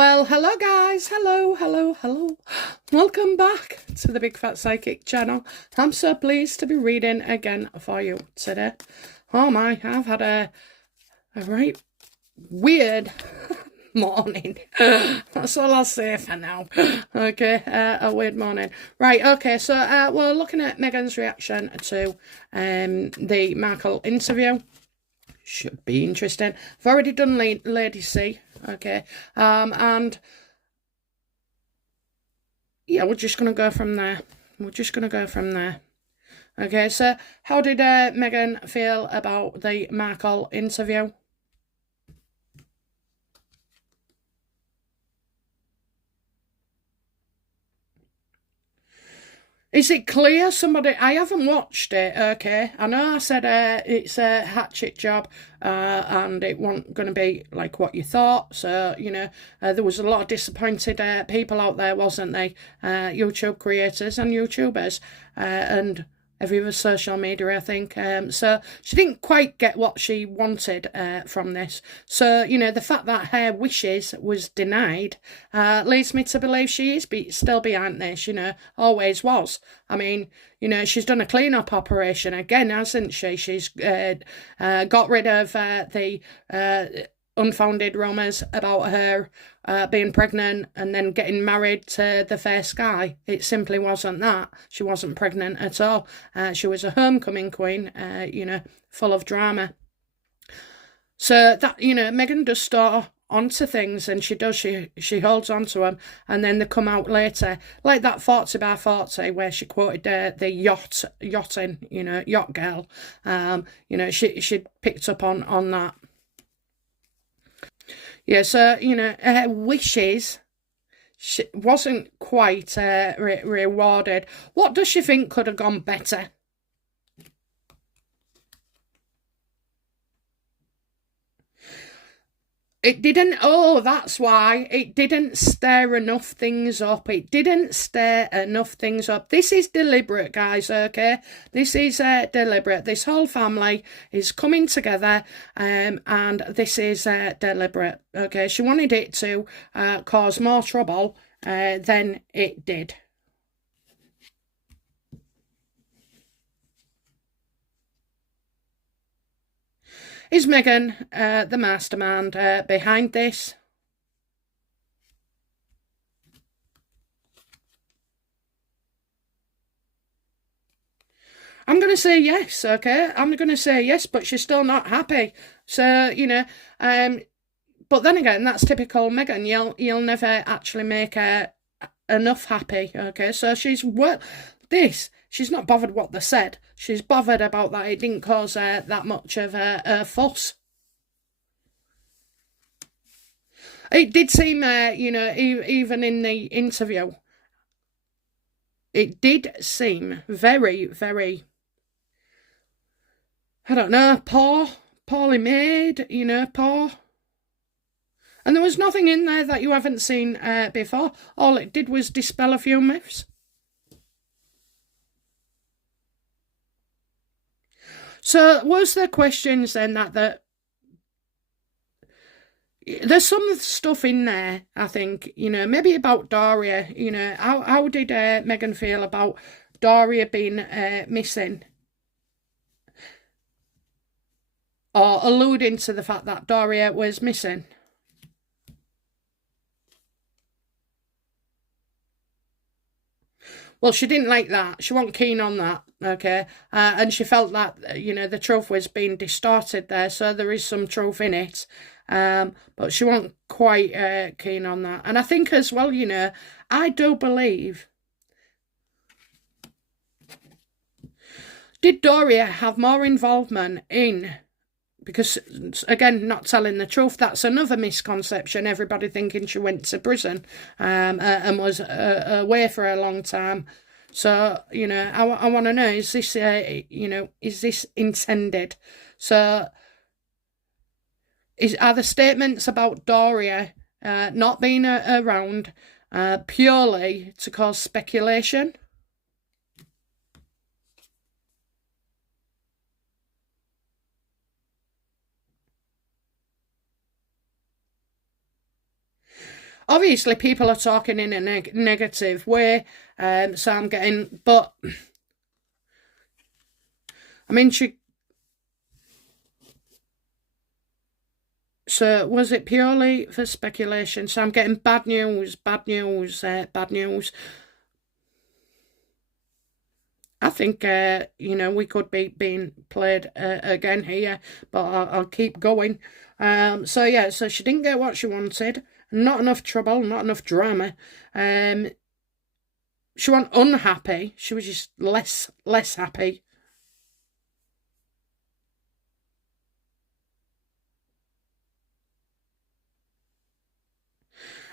Well, hello guys, hello. Welcome back to the Big Fat Psychic channel. I'm so pleased to be reading again for you today. Oh my, I've had a right weird morning. That's all I'll say for now. Okay, a weird morning. Right, okay, so we're looking at Meghan's reaction to the Markle interview. Should be interesting. I've already done Lady C. Okay, and yeah, we're just gonna go from there. Okay, so how did Meghan feel about the Markle interview? Is it clear? I haven't watched it, okay. I know I said it's a hatchet job and it wasn't going to be like what you thought. So, there was a lot of disappointed people out there, wasn't they? YouTube creators and YouTubers and every other social media, I think. So she didn't quite get what she wanted from this. So, the fact that her wishes was denied leads me to believe she is still behind this, always was. I mean, she's done a clean-up operation again, hasn't she? She's got rid of the unfounded rumours about her being pregnant and then getting married to the first guy. It simply wasn't that. She wasn't pregnant at all. She was a homecoming queen, full of drama. So that, Meghan does start onto things, and she holds on to them, and then they come out later, like that 40 by 40 where she quoted the yachting, yacht girl. She picked up on that. Yeah, so, her wishes wasn't quite rewarded. What does she think could have gone better? It didn't, that's why. It didn't stir enough things up. This is deliberate, guys, okay? This is deliberate. This whole family is coming together, and this is deliberate, okay? She wanted it to cause more trouble than it did. Is Meghan the mastermind behind this? I'm going to say yes, okay? I'm going to say yes, but she's still not happy. So, but then again, that's typical Meghan. You'll never actually make her enough happy, okay? So she's not bothered what they said. She's bothered about that it didn't cause that much of a fuss. It did seem, even in the interview, it did seem very, very, I don't know, poorly made, poor. And there was nothing in there that you haven't seen before. All it did was dispel a few myths. So was there questions then that there's some stuff in there, I think, maybe about Daria, how did Meghan feel about Daria being missing? Or alluding to the fact that Daria was missing? Well, she didn't like that. She wasn't keen on that, okay? And she felt that, the truth was being distorted there, so there is some truth in it. But she wasn't quite keen on that. And I think as well, I do believe... Did Daria have more involvement in... Because, again, not telling the truth, that's another misconception. Everybody thinking she went to prison and was away for a long time. So, I want to know, is this, is this intended? So, are the statements about Daria not being around purely to cause speculation? obviously people are talking in a negative way, so I'm getting, but I mean, so was it purely for speculation? So I'm getting bad news, bad news, bad news. I think, we could be being played again here, but I'll keep going. So yeah, so she didn't get what she wanted. Not enough trouble, not enough drama. She wasn't unhappy. She was just less happy.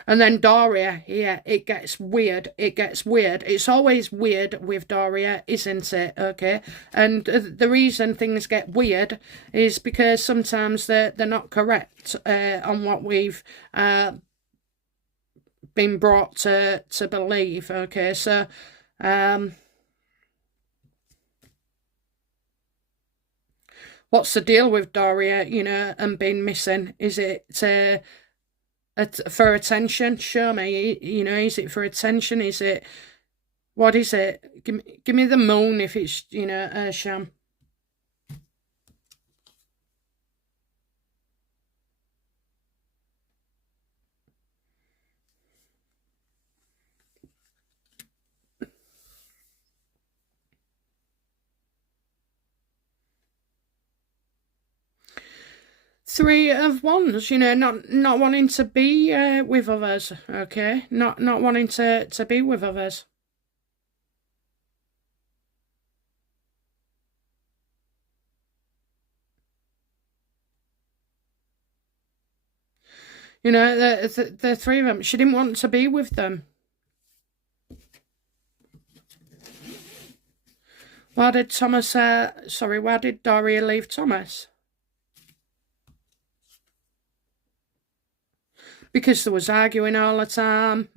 And then Daria, yeah, it gets weird. It gets weird. It's always weird with Daria, isn't it? Okay. And the reason things get weird is because sometimes they're not correct on what we've been brought to believe. Okay. So, what's the deal with Daria, and being missing? Is it for attention? Show me, is it for attention? Is it, what is it? Give me the moon if it's, a sham. Three of Wands, not wanting to be with others, okay? Not wanting to be with others. The three of them, she didn't want to be with them. Why did why did Daria leave Thomas? Because there was arguing all the time.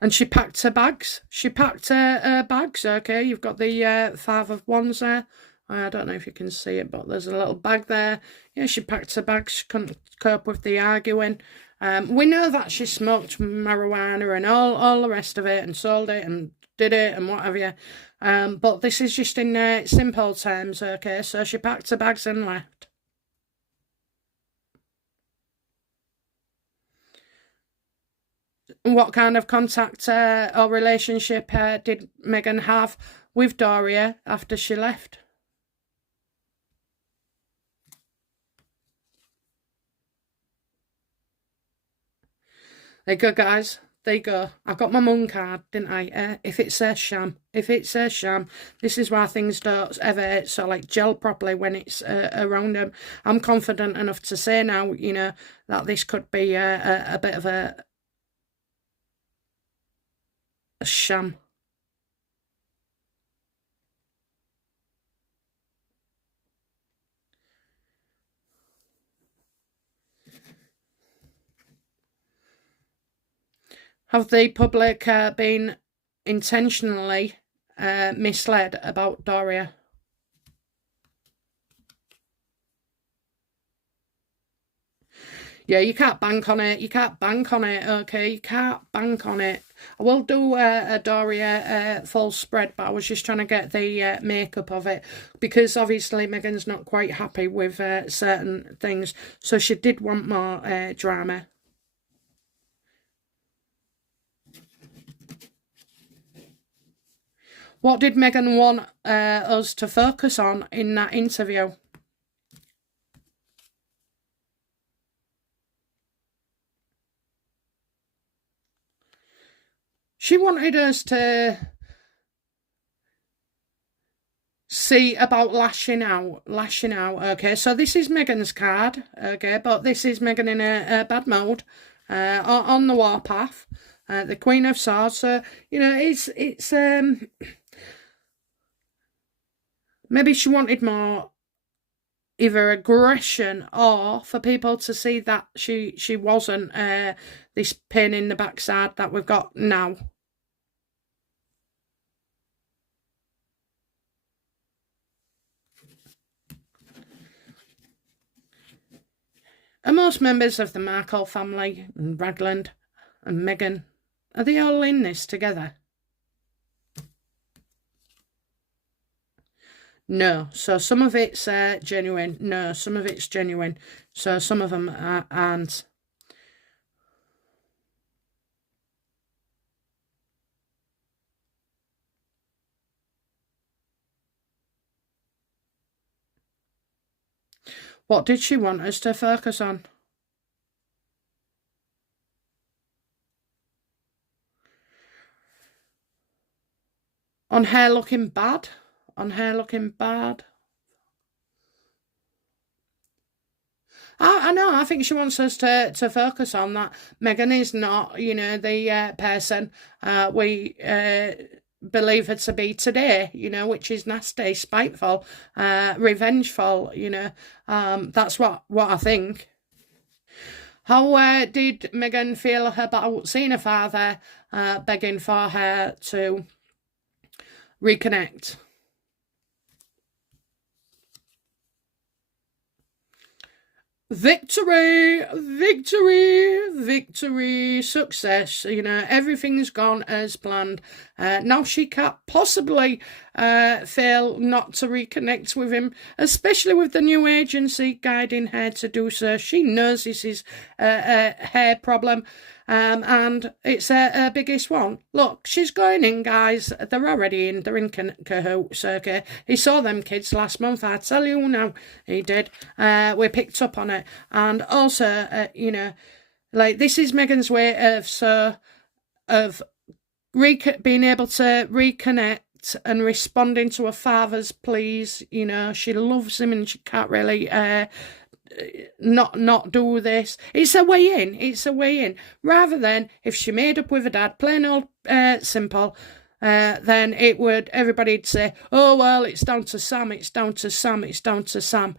And she packed her bags. She packed her bags, okay? You've got the Five of Wands there. I don't know if you can see it, but there's a little bag there. Yeah, she packed her bags. She couldn't cope with the arguing. We know that she smoked marijuana and all the rest of it and sold it and did it and what have you. But this is just in simple terms, okay? So she packed her bags and left. What kind of contact or relationship did Meghan have with Daria after she left? There you go, guys. There you go. I got my moon card, didn't I? If it says sham, this is why things don't ever gel properly when it's around them. I'm confident enough to say now, that this could be a bit of a sham. Have the public been intentionally misled about Daria? Yeah, you can't bank on it. You can't bank on it, okay? You can't bank on it. I will do a Daria full spread, but I was just trying to get the makeup of it because obviously Meghan's not quite happy with certain things. So she did want more drama. What did Meghan want us to focus on in that interview? She wanted us to see about lashing out, okay? So this is Meghan's card, okay? But this is Meghan in a bad mode, on the warpath, the Queen of Swords. So, it's maybe she wanted more either aggression or for people to see that she wasn't this pain in the backside that we've got now. most members of the Markle family and Ragland and Meghan, are they all in this together? No. So some of it's genuine. No, some of it's genuine. So some of them aren't. What did she want us to focus on? On hair looking bad? On hair looking bad? I know, I think she wants us to focus on that. Meghan is not, you know, the person we believe her to be today, you know, which is nasty, spiteful, revengeful, you know. That's what I think. How did Meghan feel about seeing her father begging for her to reconnect? Victory, victory, victory, success. You know, everything's gone as planned. Now she can't possibly fail not to reconnect with him, especially with the new agency guiding her to do so. She knows this is a hair problem. And it's her biggest one. Look, she's going in, guys. They're already in. They're in cahoots, okay? He saw them kids last month. I tell you now, he did. We picked up on it. And also, you know, like, this is Meghan's way of being able to reconnect and responding to her father's pleas. You know, she loves him and she can't really not do this. It's a way in. It's a way in. Rather than if she made up with her dad, plain old simple, then it would, everybody'd say, oh, well, it's down to Sam, it's down to Sam, it's down to Sam,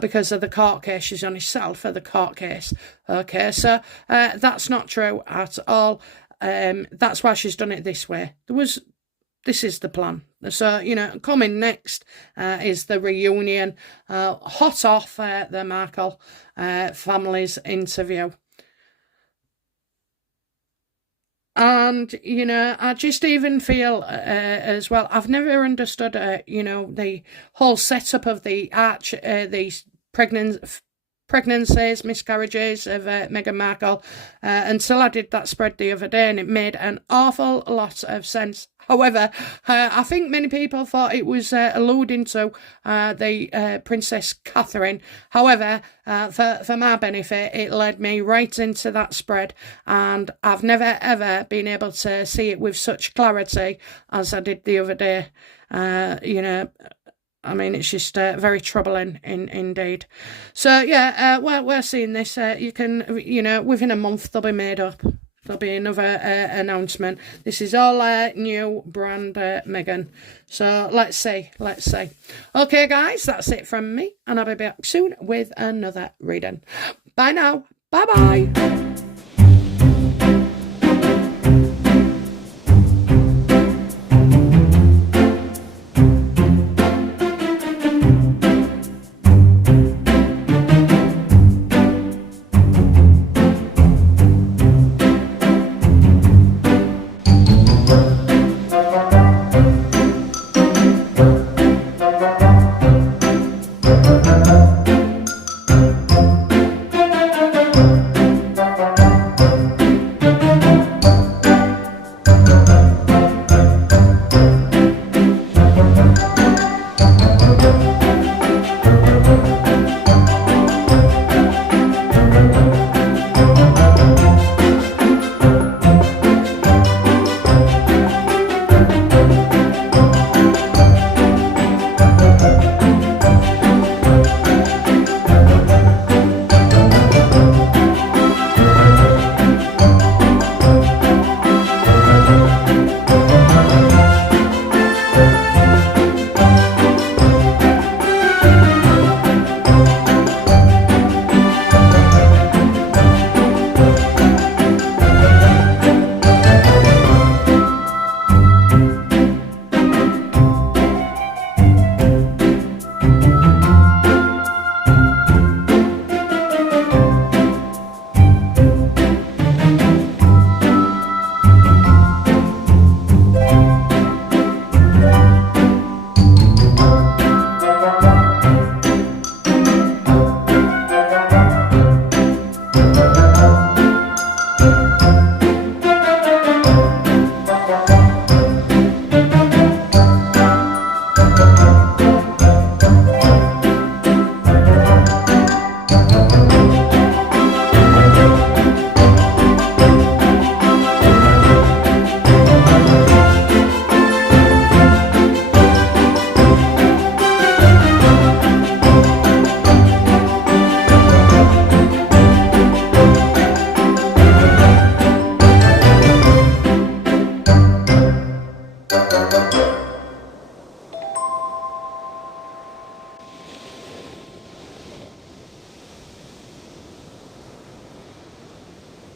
because of the court case. She's on herself for the court case. Okay, so that's not true at all. That's why she's done it this way. This is the plan. So, you know, coming next is the reunion, hot off the Markle family's interview. And, you know, I just even feel as well, I've never understood, you know, the whole setup of the these pregnancies, miscarriages of Meghan Markle until I did that spread the other day, and it made an awful lot of sense. However, I think many people thought it was alluding to the Princess Catherine. However, for my benefit, it led me right into that spread, and I've never ever been able to see it with such clarity as I did the other day. You know, I mean, it's just very troubling indeed. So, yeah, we're seeing this. You can, you know, within a month they'll be made up. There'll be another announcement. This is all new brand Meghan. So, let's see. Okay, guys, that's it from me. And I'll be back soon with another reading. Bye now. Bye-bye.